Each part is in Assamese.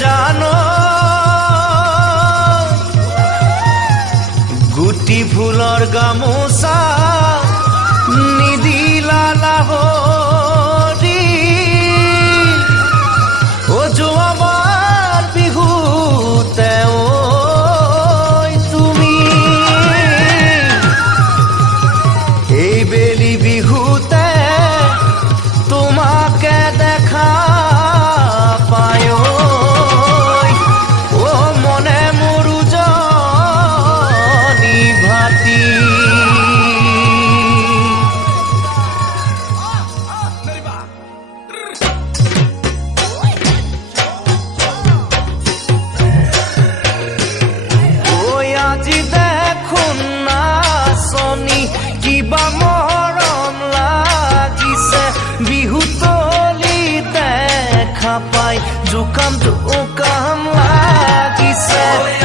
জানো গুটি ফুলৰ গামোচা নিদিলা লাহৰি ও যোৱাবাৰ বিহুতে তুমি এই বেলি বিহুতে তোমাকে দেখা পায় ও মনে মোৰো জনী ভাতি ঐ আজি দেখোন নাচনি কিবা মৰম লাগিছে বিহুতলি দেখা পাই জোকাম জোকাম লাগিছে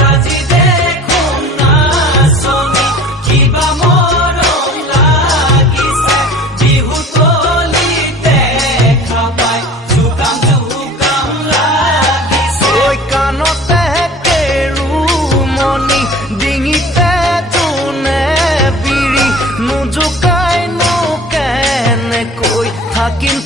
আজি দেখোন নাচনি কিবা মৰম লাগিছে বিহুতলি দেখা পাই জোকাম জোকাম লাগিছে ঐ কাণতে কেৰুমণি ডিঙিতে জোনে বিৰি নোজোকাইনো কেনেকৈ থাকিম